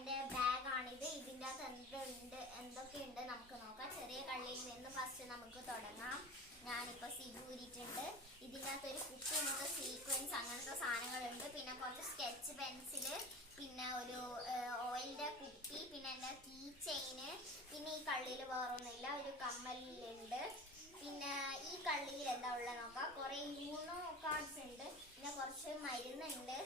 എന്റെ ബാഗാണിത്. ഇതിൻ്റെ അകത്ത് എന്തൊക്കെയുണ്ട് നമുക്ക് നോക്കാം. ചെറിയ കള്ളിയിൽ നിന്ന് ഫസ്റ്റ് നമുക്ക് തുടങ്ങാം. ഞാനിപ്പോൾ സിബ് ഊരിയിട്ടുണ്ട്. ഇതിനകത്ത് ഒരു കുപ്പി മൊത്തം സീക്വൻസ് അങ്ങനത്തെ സാധനങ്ങളുണ്ട്. പിന്നെ കുറച്ച് സ്കെച്ച് പെൻസില്, പിന്നെ ഒരു ഓയിലിൻ്റെ കുപ്പി, പിന്നെ എൻ്റെ കീ ചെയിന്, പിന്നെ ഈ കള്ളിയിൽ വേറൊന്നുമില്ല, ഒരു കമ്മലുണ്ട്. പിന്നെ ഈ കള്ളിയിൽ എന്താ ഉള്ളത് നോക്കാം. കുറേ യൂണോ കാർഡ്സ് ഉണ്ട്, പിന്നെ കുറച്ച് മരുന്നുണ്ട്.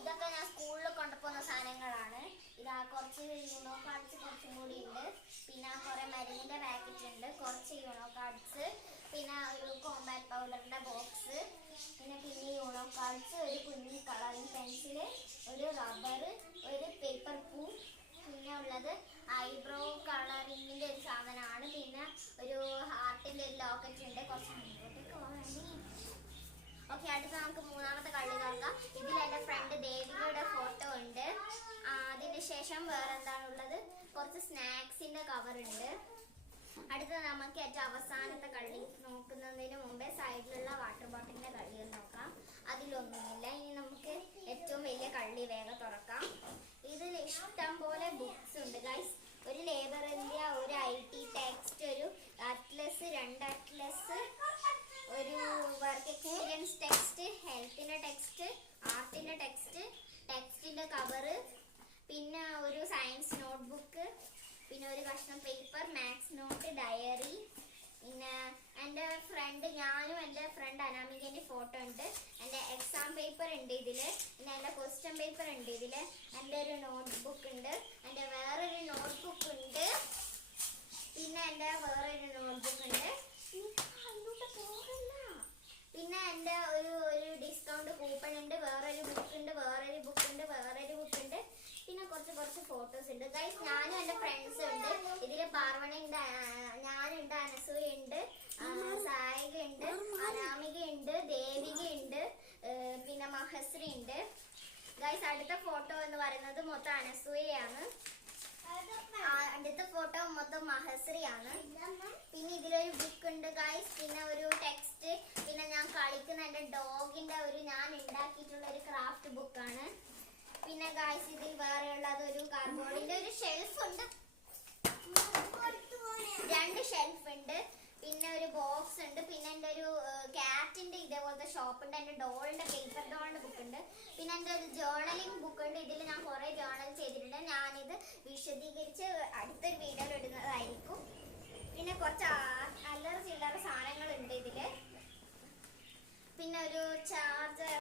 ഇതൊക്കെ ഞാൻ സ്കൂളിൽ കൊണ്ടുപോകുന്ന സാധനങ്ങളാണ്. ഇതാ കുറച്ച് യൂണോ കാർഡ്സ് കുറച്ചും കൂടി ഉണ്ട്. പിന്നെ കുറേ മരുന്നിൻ്റെ പാക്കറ്റ് ഉണ്ട്, കുറച്ച് യൂണോ കാർഡ്സ്, പിന്നെ ഒരു കോമ്പാക്ട് പൗഡറിൻ്റെ ബോക്സ്, പിന്നെ യൂണോ കാർഡ്സ്, ഒരു കുഞ്ഞി കളറിങ് പെൻസില്, ഒരു റബ്ബർ, ഒരു പേപ്പർ പൂ, പിന്നെ ഉള്ളത് ഐബ്രോ കളറിങ്ങിൻ്റെ ഒരു സാധനമാണ്. പിന്നെ ഒരു ഹാർട്ടിൻ്റെ ഒരു ലോക്കറ്റ് ഉണ്ട്. കുറച്ച് മുന്നോട്ടേക്ക് പോകാൻ വേണ്ടി. ഓക്കെ, അടുത്ത നമുക്ക് മൂന്നാമത്തെ കള്ളി നോക്കാം. ഇതിൽ എൻ്റെ ഫ്രണ്ട് ദേവികയുടെ ഫോട്ടോ ഉണ്ട്. അതിന് ശേഷം വേറെ എന്താണുള്ളത്, കുറച്ച് സ്നാക്സിൻ്റെ കവറുണ്ട്. അടുത്ത നമുക്ക് ഏറ്റവും അവസാനത്തെ കള്ളി നോക്കുന്നതിന് മുമ്പേ സൈഡിലുള്ള വാട്ടർ ബോട്ടിലിൻ്റെ കള്ളികൾ നോക്കാം. അതിലൊന്നുമില്ല. ഇനി നമുക്ക് ഏറ്റവും വലിയ കള്ളി വേഗം തുറക്കാം. ഇതിൽ ഇഷ്ടം പോലെ ബുക്സ് ഉണ്ട് ഗൈസ്. ഒരു ലേബർ ഇന്ത്യ, ഒരു IT ടെക്സ്റ്റ്, ഒരു അറ്റ്ലസ്, 2 അറ്റ്ലസ്, ഒരു വർക്ക് എക്സ്പീരിയൻസ് ടെക്സ്റ്റ്, ഹെൽത്തിൻ്റെ ടെക്സ്റ്റ്, ആർട്ടിൻ്റെ ടെക്സ്റ്റ്, ടെക്സ്റ്റിൻ്റെ കവറ്, പിന്നെ ഒരു സയൻസ് നോട്ട്ബുക്ക്, പിന്നെ ഒരു കഷ്ണം പേപ്പർ, മാത്സ് നോട്ട്, ഡയറി, പിന്നെ എൻ്റെ ഫ്രണ്ട്, ഞാനും എൻ്റെ ഫ്രണ്ട് അനാമികേൻ്റെ ഫോട്ടോ ഉണ്ട്. എൻ്റെ എക്സാം പേപ്പർ ഉണ്ട് ഇതിൽ, പിന്നെ എൻ്റെ ക്വസ്റ്റ്യൻ പേപ്പർ ഉണ്ട് ഇതിൽ, എൻ്റെ ഒരു നോട്ട്ബുക്ക് ഉണ്ട്, എൻ്റെ വേറൊരു നോട്ട്ബുക്ക് ഉണ്ട്, പിന്നെ എൻ്റെ വേറൊരു നോട്ട്ബുക്ക് ഉണ്ട്, പിന്നെ എൻ്റെ ഒരു ഡിസ്കൗണ്ട് കൂപ്പൺ ഉണ്ട്, വേറൊരു ബുക്ക് ഉണ്ട്, വേറൊരു ബുക്ക് ഉണ്ട്, വേറൊരു ബുക്ക് ഉണ്ട്, പിന്നെ കുറച്ച് ഫോട്ടോസ് ഉണ്ട് ഗൈസ്. ഞാനും എൻ്റെ ഫ്രണ്ട്സും ഉണ്ട് ഇതിൽ. പാർവണ ഉണ്ട്, ഞാനുണ്ട്, അനസൂയ ഉണ്ട്, സായിക ഉണ്ട്, അനാമിക ഉണ്ട്, ദേവിക ഉണ്ട്, പിന്നെ മഹശ്രീ ഉണ്ട് ഗൈസ്. അടുത്ത ഫോട്ടോ എന്ന് പറയുന്നത് മൊത്തം അനസൂയയാണ്. അടുത്ത ഫോട്ടോ മൊത്തം മഹശ്രീയാണ്. പിന്നെ ഇതിലൊരു ബുക്ക് ഉണ്ട് ഗൈസ്, പിന്നെ ഒരു ടെക്സ്റ്റ്, പിന്നെ ഞാൻ കളിക്കുന്ന എൻ്റെ ഡോഗിൻ്റെ ഞാൻ ഉണ്ടാക്കിയിട്ടുള്ള ഒരു ക്രാഫ്റ്റ് ബുക്കാണ്. പിന്നെ ഗൈസ് ഇതിൽ വേറെ ഉള്ളത് ഒരു കാർഡ്ബോർഡിന്റെ ഒരു ഷെൽഫ് ഉണ്ട്, 2 ഷെൽഫ് ഉണ്ട്, പിന്നെ ഒരു ബോക്സ് ഉണ്ട്, പിന്നെ എൻ്റെ ഒരു ക്യാറ്റിന്റെ ഇതേപോലത്തെ ഷോപ്പ് ഉണ്ട്, എൻ്റെ ഡോളിന്റെ പേപ്പർ ഡോളിന്റെ ബുക്ക് ഉണ്ട്, പിന്നെ എൻ്റെ ഒരു ജേർണലിംഗ് ബുക്ക് ഉണ്ട്. ഇതിൽ ഞാൻ കുറെ ജേർണൽ ചെയ്തിട്ടുണ്ട്. ഞാനിത് വിശദീകരിച്ച് അടുത്തൊരു വീഡിയോയിൽ ഇടുന്നതായിരിക്കും. പിന്നെ കുറച്ച് അല്ലറ ചില്ലറ സാധനങ്ങളുണ്ട് ഇതില്, പിന്നെ ഒരു ചാർജർ